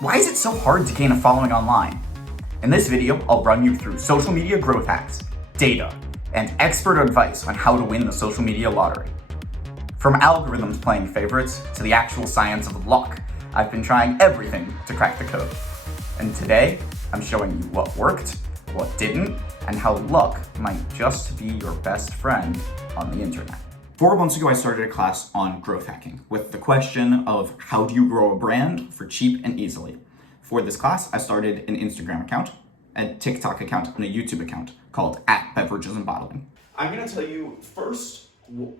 Why is it so hard to gain a following online? In this video, I'll run you through social media growth hacks, data, and expert advice on how to win the social media lottery. From algorithms playing favorites to the actual science of luck, I've been trying everything to crack the code. And today, I'm showing you what worked, what didn't, and how luck might just be your best friend on the internet. 4 months ago, I started a class on growth hacking with the question of how do you grow a brand for cheap and easily. For this class, I started an Instagram account, a TikTok account, and a YouTube account called @Beverages and Bottling. I'm gonna tell you first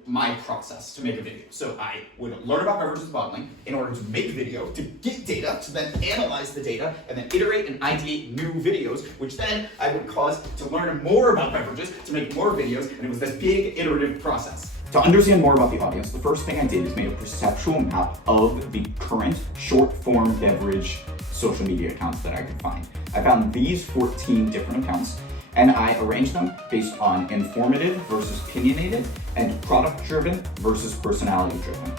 my process to make a video. So I would learn about beverages and bottling in order to make a video, to get data, to then analyze the data, and then iterate and ideate new videos, which then I would cause to learn more about beverages, to make more videos, and it was this big iterative process. To understand more about the audience, the first thing I did is made a perceptual map of the current short-form beverage social media accounts that I could find. I found these 14 different accounts, and I arranged them based on informative versus opinionated and product-driven versus personality-driven.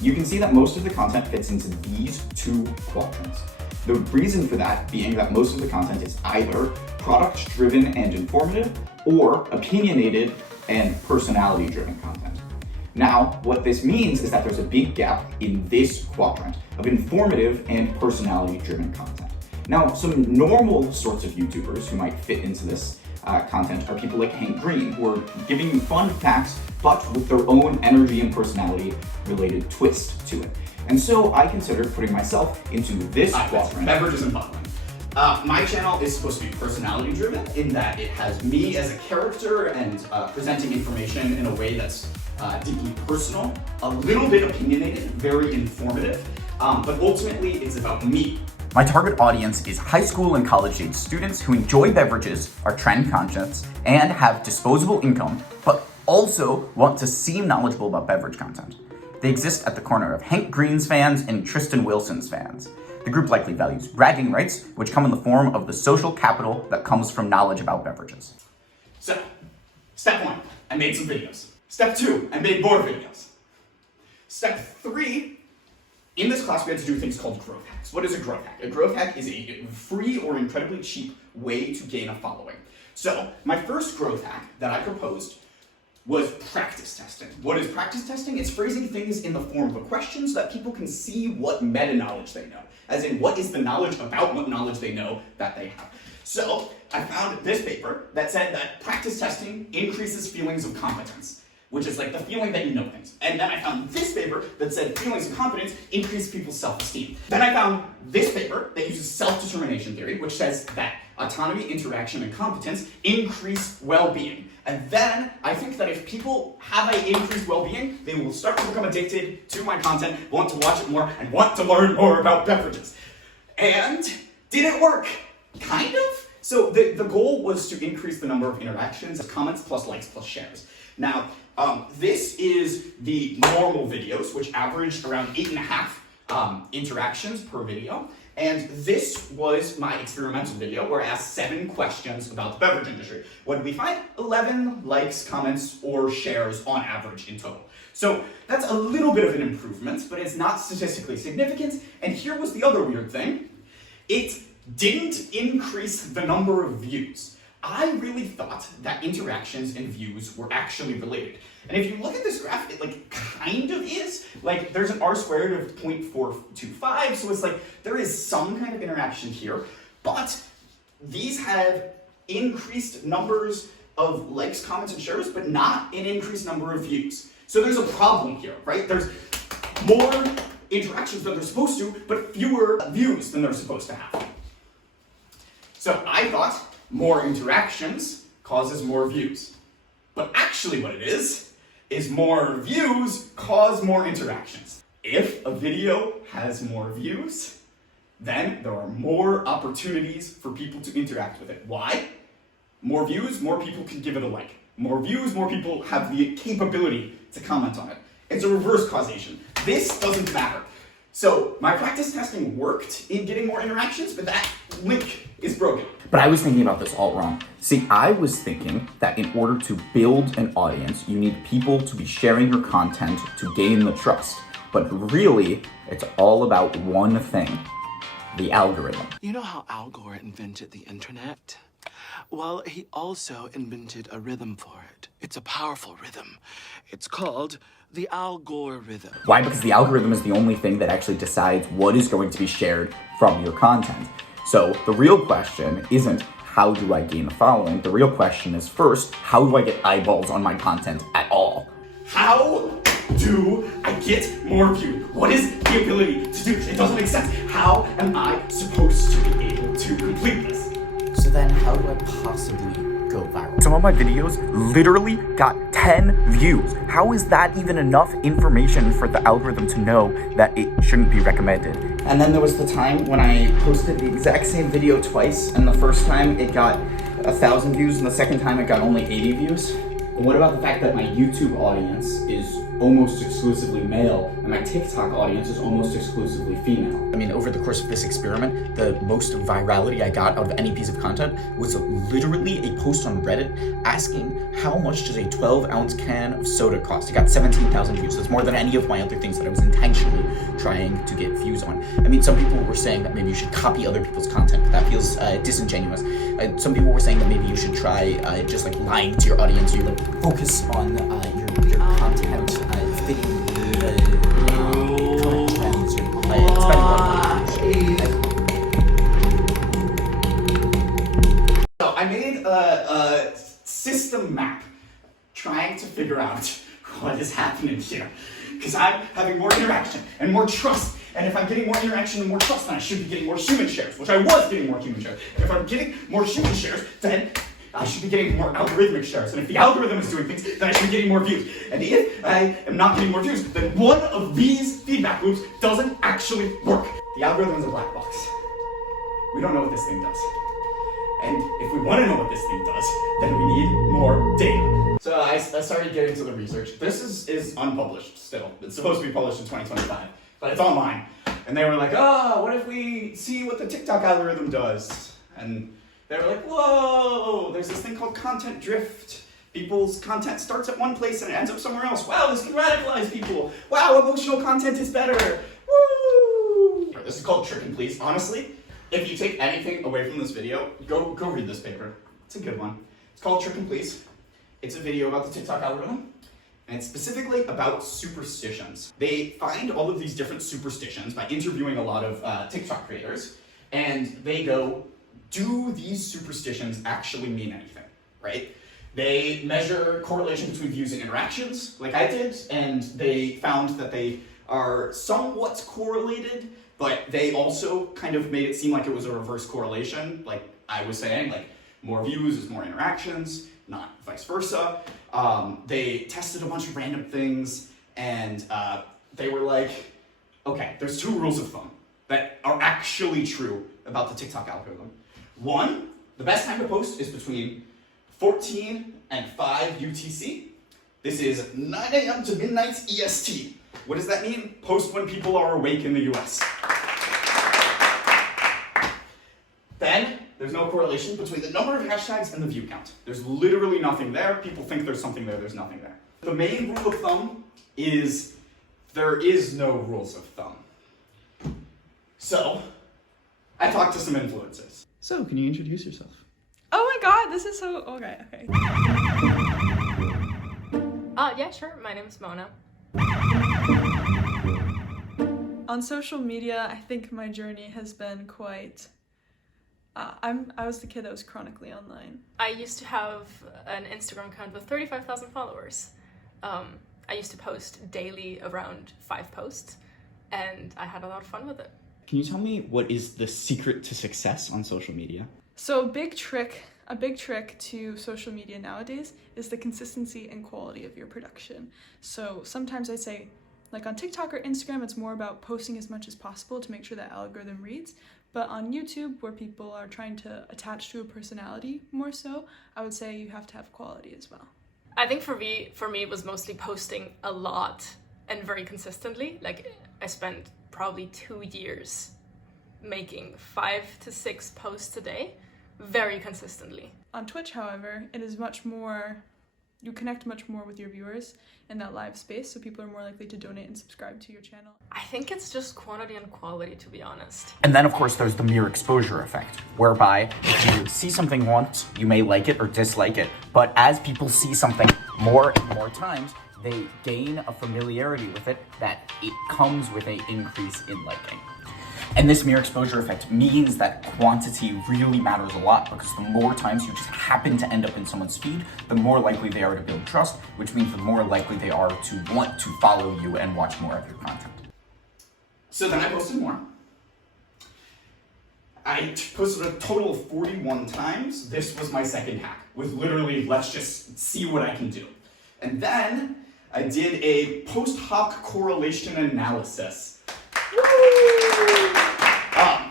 You can see that most of the content fits into these 2 quadrants. The reason for that being that most of the content is either product-driven and informative or opinionated and personality-driven content. Now, what this means is that there's a big gap in this quadrant of informative and personality-driven content. Now, some normal sorts of YouTubers who might fit into this content are people like Hank Green, who are giving you fun facts, but with their own energy and personality-related twist to it. And so I considered putting myself into this quadrant. Beverages and bottling. My channel is supposed to be personality-driven in that it has me as a character and presenting information in a way that's deeply personal, a little bit opinionated, very informative, but ultimately it's about me. My target audience is high school and college-age students who enjoy beverages, are trend conscious, and have disposable income, but also want to seem knowledgeable about beverage content. They exist at the corner of Hank Green's fans and Tristan Wilson's fans. The group likely values bragging rights, which come in the form of the social capital that comes from knowledge about beverages. So, step 1, I made some videos. Step 2, I made more videos. Step 3, in this class, we had to do things called growth hacks. What is a growth hack? A growth hack is a free or incredibly cheap way to gain a following. So, my first growth hack that I proposed was practice testing. What is practice testing? It's phrasing things in the form of a question so that people can see what meta-knowledge they know. As in, what is the knowledge about what knowledge they know that they have. So, I found this paper that said that practice testing increases feelings of competence, which is like the feeling that you know things. And then I found this paper that said feelings of competence increase people's self-esteem. Then I found this paper that uses self-determination theory, which says that autonomy, interaction, and competence increase well-being. And then I think that if people have an increased well-being, they will start to become addicted to my content, want to watch it more, and want to learn more about beverages. And did it work? Kind of. So the goal was to increase the number of interactions, comments, plus likes, plus shares. Now, this is the normal videos, which averaged around 8.5 interactions per video. And this was my experimental video where I asked 7 questions about the beverage industry. What did we find? 11 likes, comments, or shares on average in total. So that's a little bit of an improvement, but it's not statistically significant. And here was the other weird thing. It didn't increase the number of views. I really thought that interactions and views were actually related. And if you look at this graph, it kind of is. Like there's an R² of 0.425, so it's like there is some kind of interaction here, but these have increased numbers of likes, comments, and shares, but not an increased number of views. So there's a problem here, right? There's more interactions than they're supposed to, but fewer views than they're supposed to have. So I thought more interactions causes more views. But actually what it is more views cause more interactions. If a video has more views, then there are more opportunities for people to interact with it. Why? More views, more people can give it a like. More views, more people have the capability to comment on it. It's a reverse causation. This doesn't matter. So my practice testing worked in getting more interactions, but that link is broken. But I was thinking about this all wrong. See, I was thinking that in order to build an audience, you need people to be sharing your content to gain the trust. But really, it's all about one thing: the algorithm. You know how Al Gore invented the internet? Well, he also invented a rhythm for it. It's a powerful rhythm. It's called the algorithm. Why? Because the algorithm is the only thing that actually decides what is going to be shared from your content. So the real question isn't how do I gain a following? The real question is first, how do I get eyeballs on my content at all? How do I get more views? What is the ability to do this? It doesn't make sense. How am I supposed to be able to complete this? So then how do I possibly go viral? Some of my videos literally got 10 views. How is that even enough information for the algorithm to know that it shouldn't be recommended? And then there was the time when I posted the exact same video twice, and the first time it got 1,000 views, and the second time it got only 80 views. And what about the fact that my YouTube audience is almost exclusively male, and my TikTok audience is almost exclusively female? I mean, over the course of this experiment, the most virality I got out of any piece of content was literally a post on Reddit asking how much does a 12-ounce can of soda cost? It got 17,000 views. That's more than any of my other things that I was intentionally trying to get views on. I mean, some people were saying that maybe you should copy other people's content. That feels disingenuous. Some people were saying that maybe you should try just like lying to your audience. You like focus on your content fitting the current trends. Or spending a lot of money. So I made a system map trying to figure out what is happening here. Because I'm having more interaction and more trust. And if I'm getting more interaction and more trust, then I should be getting more human shares, which I was getting more human shares. And if I'm getting more human shares, then I should be getting more algorithmic shares. And if the algorithm is doing things, then I should be getting more views. And if I am not getting more views, then one of these feedback loops doesn't actually work. The algorithm is a black box. We don't know what this thing does. And if we want to know what this thing does, then we need more data. So I started getting to the research. This is unpublished still. It's supposed to be published in 2025, but it's online. And they were like, what if we see what the TikTok algorithm does? And they were like, whoa, there's this thing called content drift. People's content starts at one place and it ends up somewhere else. Wow, this can radicalize people. Wow, emotional content is better. Woo! This is called Trick and Please. Honestly, if you take anything away from this video, go read this paper. It's a good one. It's called Trick and Please. It's a video about the TikTok algorithm, and it's specifically about superstitions. They find all of these different superstitions by interviewing a lot of TikTok creators, and they go, do these superstitions actually mean anything, right? They measure correlation between views and interactions, like I did, and they found that they are somewhat correlated, but they also kind of made it seem like it was a reverse correlation, like I was saying, like more views is more interactions, not vice versa. They tested a bunch of random things, and they were like, okay, there's 2 rules of thumb that are actually true about the TikTok algorithm. 1, the best time to post is between 14 and 5 UTC. This is 9 a.m. to midnight EST. What does that mean? Post when people are awake in the US. Then, there's no correlation between the number of hashtags and the view count. There's literally nothing there. People think there's something there, there's nothing there. The main rule of thumb is there is no rules of thumb. So, I talked to some influencers. So, can you introduce yourself? Oh my god, this is so... Okay. Yeah, sure. My name is Mona. On social media, I think my journey has been quite... I was the kid that was chronically online. I used to have an Instagram account with 35,000 followers. I used to post daily around 5 posts, and I had a lot of fun with it. Can you tell me what is the secret to success on social media? So a big trick to social media nowadays is the consistency and quality of your production. So sometimes I say, like on TikTok or Instagram, it's more about posting as much as possible to make sure that algorithm reads. But on YouTube, where people are trying to attach to a personality more so, I would say you have to have quality as well. I think for me, it was mostly posting a lot and very consistently. Like I spent probably 2 years making 5 to 6 posts a day, very consistently. On Twitch, however, it is much more you connect much more with your viewers in that live space, so people are more likely to donate and subscribe to your channel. I think it's just quantity and quality, to be honest. And then, of course, there's the mere exposure effect, whereby if you see something once, you may like it or dislike it. But as people see something more and more times, they gain a familiarity with it that it comes with an increase in liking. And this mere exposure effect means that quantity really matters a lot, because the more times you just happen to end up in someone's feed, the more likely they are to build trust, which means the more likely they are to want to follow you and watch more of your content. So then I posted more. I posted a total of 41 times. This was my second hack, with literally, let's just see what I can do. And then I did a post hoc correlation analysis.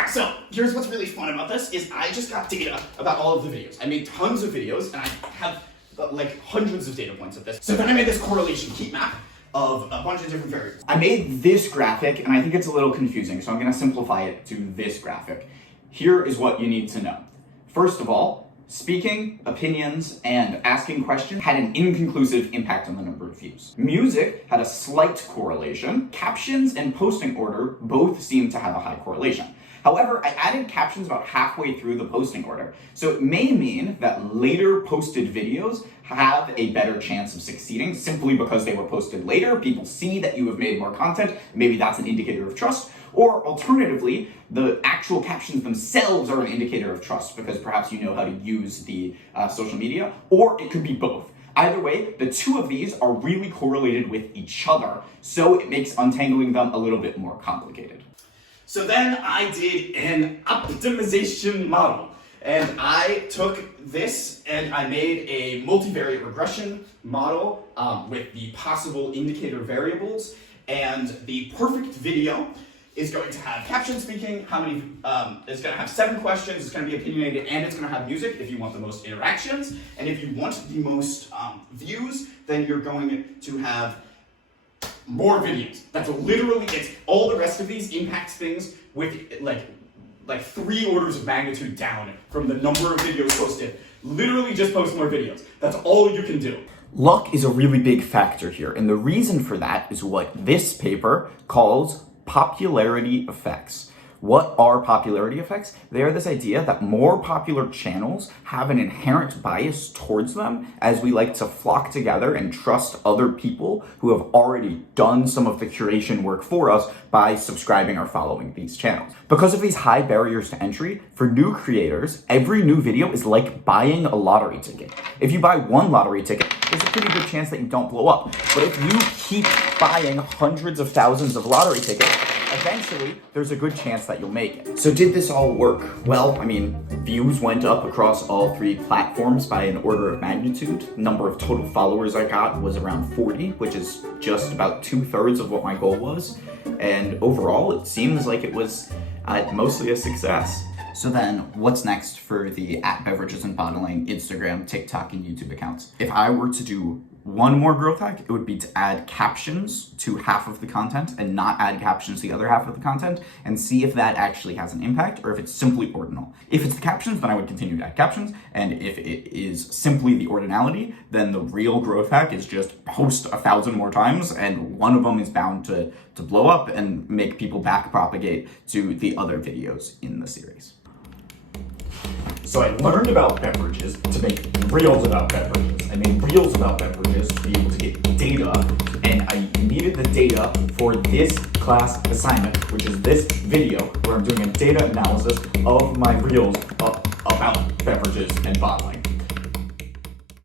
So here's what's really fun about this is I just got data about all of the videos. I made tons of videos, and I have like hundreds of data points of this. So then I made this correlation heat map of a bunch of different variables. I made this graphic, and I think it's a little confusing, so I'm gonna simplify it to this graphic. Here is what you need to know. First of all, speaking, opinions, and asking questions had an inconclusive impact on the number of views. Music had a slight correlation. Captions and posting order both seem to have a high correlation. However, I added captions about halfway through the posting order, so it may mean that later posted videos have a better chance of succeeding simply because they were posted later. People see that you have made more content, maybe that's an indicator of trust. Or alternatively, the actual captions themselves are an indicator of trust because perhaps you know how to use the social media, or it could be both. Either way, the two of these are really correlated with each other, so it makes untangling them a little bit more complicated. So then I did an optimization model, and I took this and I made a multivariate regression model with the possible indicator variables, and the perfect video is going to have caption speaking, it's going to have 7 questions, it's going to be opinionated, and it's going to have music if you want the most interactions. And if you want the most views, then you're going to have more videos. That's literally it. All the rest of these impact things with like 3 orders of magnitude down from the number of videos posted. Literally just post more videos. That's all you can do. Luck is a really big factor here, and the reason for that is what this paper calls popularity effects. What are popularity effects? They are this idea that more popular channels have an inherent bias towards them, as we like to flock together and trust other people who have already done some of the curation work for us by subscribing or following these channels. Because of these high barriers to entry, for new creators, every new video is like buying a lottery ticket. If you buy one lottery ticket, there's a pretty good chance that you don't blow up. But if you keep buying hundreds of thousands of lottery tickets, eventually, there's a good chance that you'll make it. So did this all work? Well, I mean, views went up across all 3 platforms by an order of magnitude. Number of total followers I got was around 40, which is just about 2/3 of what my goal was. And overall, it seems like it was mostly a success. So then, what's next for the @beverages and bottling Instagram, TikTok, and YouTube accounts? If I were to do one more growth hack, it would be to add captions to half of the content and not add captions to the other half of the content, and see if that actually has an impact or if it's simply ordinal. If it's the captions, then I would continue to add captions, and if it is simply the ordinality, then the real growth hack is just post 1,000 more times, and one of them is bound to blow up and make people back propagate to the other videos in the series. So I learned about beverages to make reels about beverages. I made reels about beverages to be able to get data, and I needed the data for this class assignment, which is this video where I'm doing a data analysis of my reels about beverages and bottling.